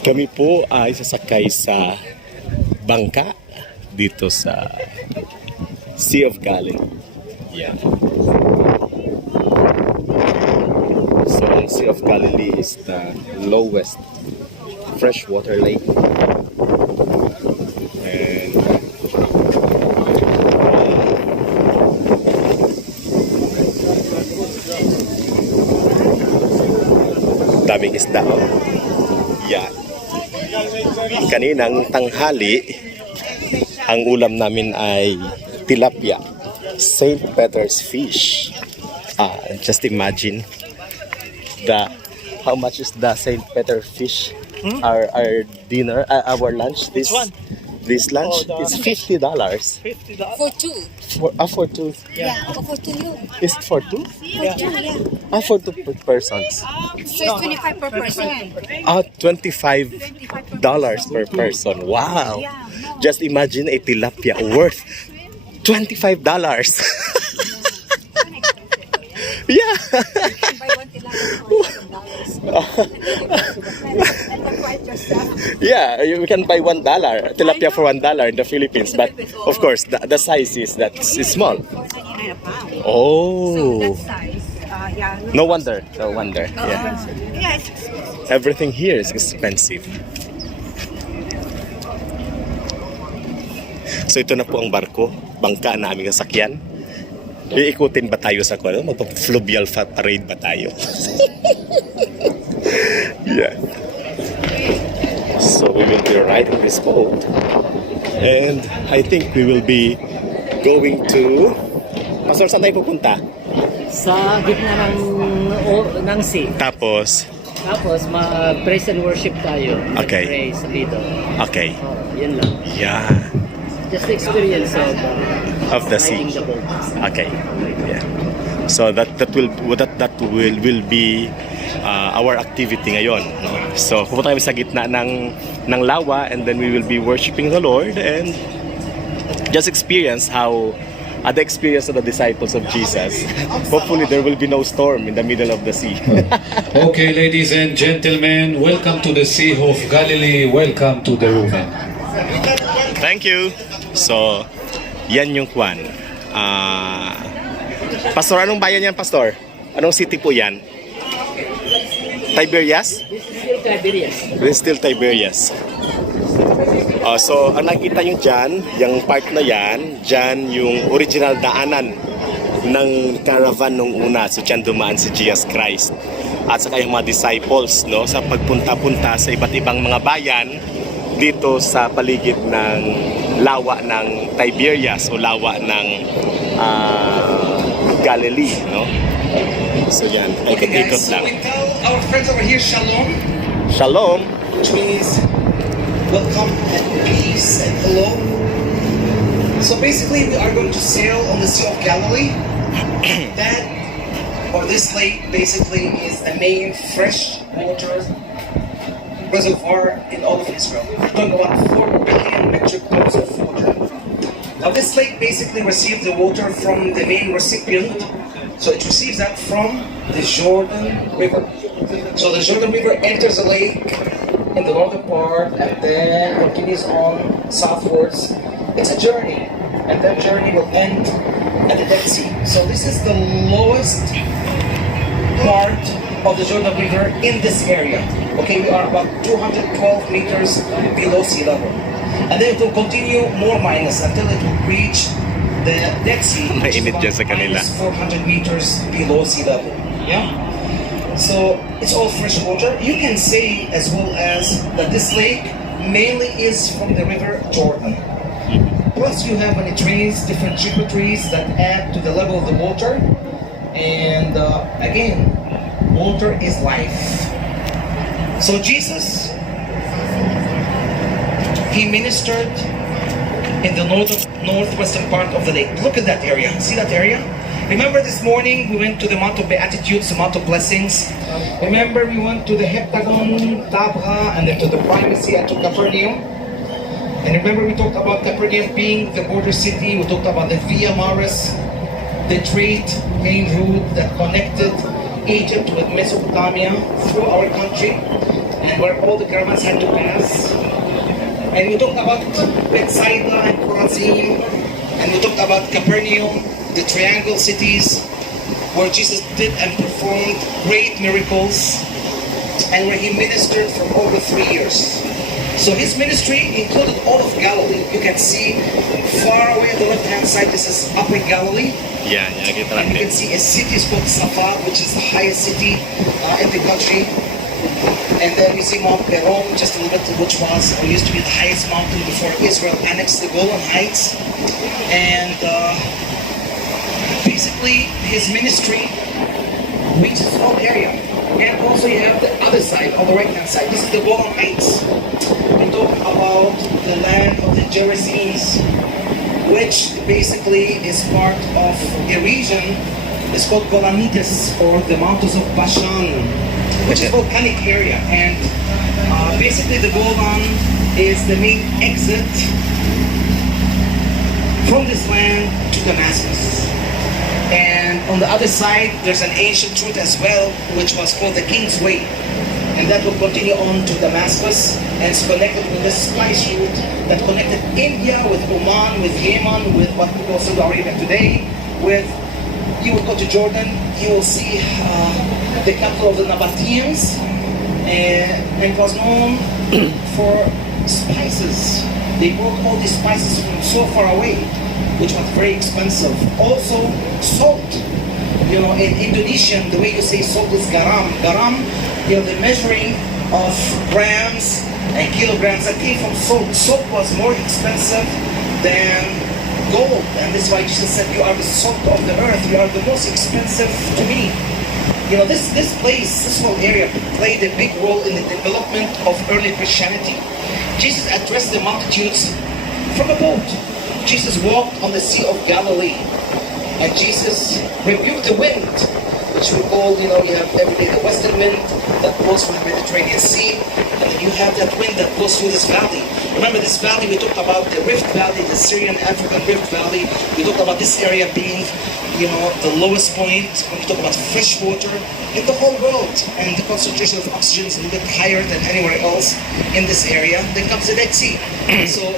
Kami po ay sasakay sa bangka dito sa Sea of Galilee. Yeah. So, ang Sea of Galilee is the lowest freshwater lake. And daming isda. Yeah. Kaninang tanghali, ang ulam namin ay tilapia, St. Peter's fish. Just imagine how much is the St. Peter fish? Our dinner, our lunch. This lunch is $50. For two. For two. Yeah, for two. Is it for two? For two, yeah. For two persons. So it's 25 per person. $25 per person. Wow! Just imagine a tilapia worth $25. Yeah. Buy one tilapia for $7. Yeah, we can buy $1 tilapia for $1 in the Philippines, but of course the size is small. $4.99 a pound. Oh, So that size, yeah. no wonder. Yeah, Yeah, it's expensive. everything here is expensive. So ito na po ang barko, bangka na aming sasakyan. Iikutin ba tayo sa kuno? Mag-fluvial parade ba tayo? Yeah. So we will be riding this boat, and I think we will be going to... Pastor, saan tayo pupunta? Sa gitna ng sea. Tapos, Praise and worship tayo. Okay. Praise sa dito. okay. Yun lang. Yeah. Just the experience Of the sea. riding the boat. Okay. Yeah. So that will be our activity ngayon, no? So pupunta kami sa gitna ng lawa, and then we will be worshiping the Lord and just experience how the experience of the disciples of Jesus. Hopefully there will be no storm in the middle of the sea. Okay, ladies and gentlemen, welcome to the Sea of Galilee. Welcome to the Roman. Thank you. So, yan yung kwan. Pastor, anong bayan yan, Pastor? Anong city po yan? Tiberias? This is still Tiberias. So, ang nakita nyo dyan, yung part na yan, dyan yung original daanan ng caravan nung una. So, dyan dumaan si Jesus Christ. At saka yung mga disciples, no, sa pagpunta-punta sa iba't ibang mga bayan dito sa paligid ng lawa ng Tiberias o lawa ng Galilee, no? So yan, ikot-ikot lang. We tell our friends over here shalom, Shalom! which means welcome and peace and hello. So basically we are going to sail on the Sea of Galilee. That, or this lake basically is the main fresh water reservoir in all of Israel. We're talking about 4 billion metric tons of water. Now this lake basically receives the water from the main recipient. So it receives that from the Jordan River. So the Jordan River enters the lake in the northern part and then continues on southwards. It's a journey, and that journey will end at the Dead Sea. So this is the lowest part of the Jordan River in this area. Okay, we are about 212 meters below sea level. And then it will continue more minus until it will reach the Dead Sea, which is Mainit about dyan sa kanila. minus 400 meters below sea level. Yeah? So it's all fresh water. You can say as well as that this lake mainly is from the river Jordan. Plus you have many trees, different tributaries that add to the level of the water. And again, water is life. So Jesus, he ministered in the northwestern part of the lake. Look at that area. See that area? Remember this morning we went to the Mount of Beatitudes, the Mount of Blessings. Remember we went to the Heptagon, Tabha, and then to the primacy and to Capernaum. And remember we talked about Capernaum being the border city. We talked about the Via Maris, the trade main route that connected Egypt with Mesopotamia through our country. and where all the caravans had to pass. And we talked about Bethsaida and Chorazin, and we talked about Capernaum, the triangle cities, where Jesus did and performed great miracles, and where he ministered for over 3 years. So his ministry included all of Galilee. You can see far away on the left-hand side, this is Upper Galilee. Yan, yan kita And you natin. can see a city is called Safat, which is the highest city in the country. And then you see Mount Meron, just a little bit, which was or used to be the highest mountain before Israel annexed the Golan Heights. And basically, his ministry reaches the whole area. And also you have the other side, on the right-hand side. This is the Golan Heights. We talk about the land of the Gerasenes, which basically is part of a region. It's called Golanites, or the mountains of Bashan, which is a volcanic area. And basically the Golan is the main exit from this land to Damascus. And on the other side, there's an ancient route as well, which was called the King's Way. And that will continue on to Damascus, and it's connected with the spice route that connected India with Oman, with Yemen, with what we call Saudi Arabia today. With, you will go to Jordan, you will see the capital of the Nabateans, and it was known for spices. They brought all these spices from so far away, which was very expensive. Also, salt. You know, in Indonesian, the way you say salt is garam. Garam, you know, the measuring of grams and kilograms that came from salt. Salt was more expensive than gold. And that's why Jesus said, you are the salt of the earth. You are the most expensive to me. You know, this place, this whole area played a big role in the development of early Christianity. Jesus addressed the multitudes from a boat. Jesus walked on the Sea of Galilee, and Jesus rebuked the wind, which we call, you know, you have every day the western wind that blows from the Mediterranean Sea, and then you have that wind that goes through this valley. Remember this valley, we talked about the Rift Valley, the Syrian African Rift Valley. We talked about this area being, you know, the lowest point when you talk about fresh water in the whole world, and the concentration of oxygen is a little bit higher than anywhere else in this area. Then comes the Dead Sea. So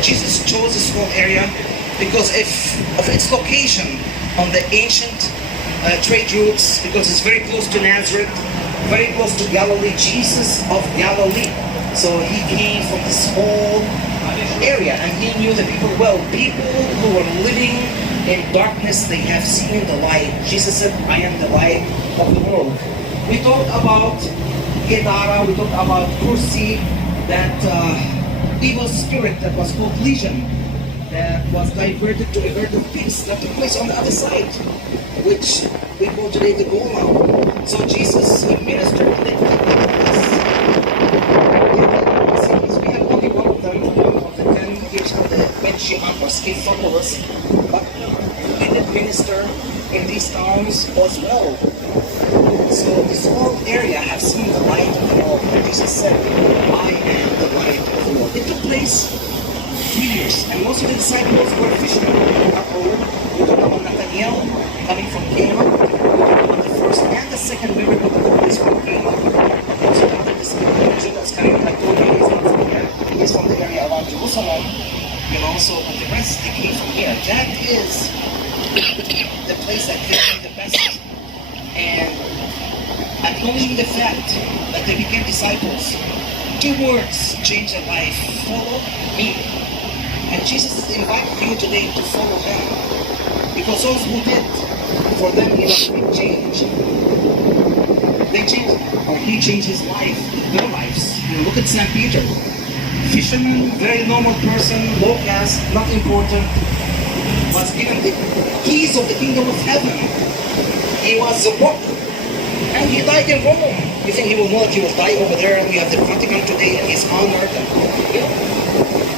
Jesus chose this whole area because of its location on the ancient trade routes, because it's very close to Nazareth, very close to Galilee, Jesus of Galilee. So he came from this whole area, and he knew the people well. People who were living in darkness, they have seen the light. Jesus said, I am the light of the world. We talked about Gedara, we talked about Kursi, that evil spirit that was called Legion, that was diverted to a herd of pigs that took place on the other side, which we call today the Golan. So Jesus, he ministered in the cities. We have only one of them, one of the 10, which are the Benjamin or Scephalus, but he did minister in these towns as well. So this whole area have seen the light of the world. Jesus said, I am the light of the world. It took place 3 years, and most of the disciples were fishermen. We talk about Nathaniel coming from Cana. We talk about the first and the second miracle that is from Cana. Also the other disciple, Judas coming, I told you, he's not from here. He's from the area around Jerusalem. You know, so but the rest, they came from here. That is the place that fits me the best. And acknowledging the fact that they became disciples, 2 words changed their life: follow me. And Jesus is inviting you today to follow him, because those who did, for them he was a big change. They changed, or he changed his life, their lives. You know, look at St. Peter, fisherman, very normal person, low caste, not important, was given the keys of the kingdom of heaven. He was a rock, and he died in Rome. You think he will know that he will die over there, and we have the Vatican today, and he's honored, and, you know.